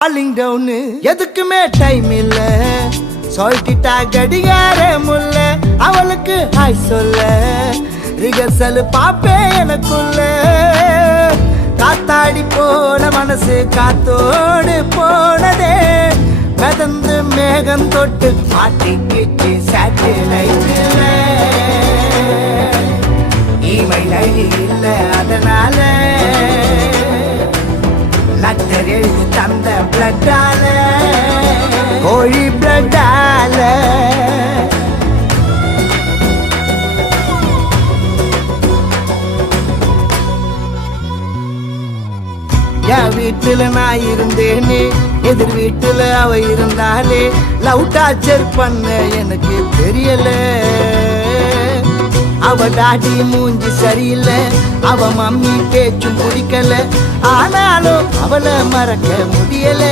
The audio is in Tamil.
falling down எதுக்குமே டைம் இல்ல சொல்லிட்டா கடிகார முல்ல அவளுக்கு ஹாய் சொல்ல ரிகர்சல் பாப்பே எனக்குள்ள காத்தாடி போன மனசு காத்தோடு போனதே கதந்து மேகம் தொட்டு மாட்டிக்கிட்டு சேட்டலைட்ல இமெயில் ஐடி இல்ல அதனால லெட்டர் எழுதி தந்த பிளட்டால கோழி பிளட்டால என் வீட்டுல நான் இருந்தேனே எதிர் வீட்டுல அவ இருந்தாலே லவ் டார்ச்சர் பண்ண எனக்கு தெரியல அவ டாடி மூஞ்சி சரியில்லை அவ மம்மி பேச்சும் பிடிக்கல ஆனாலும் அவளை மறக்க முடியல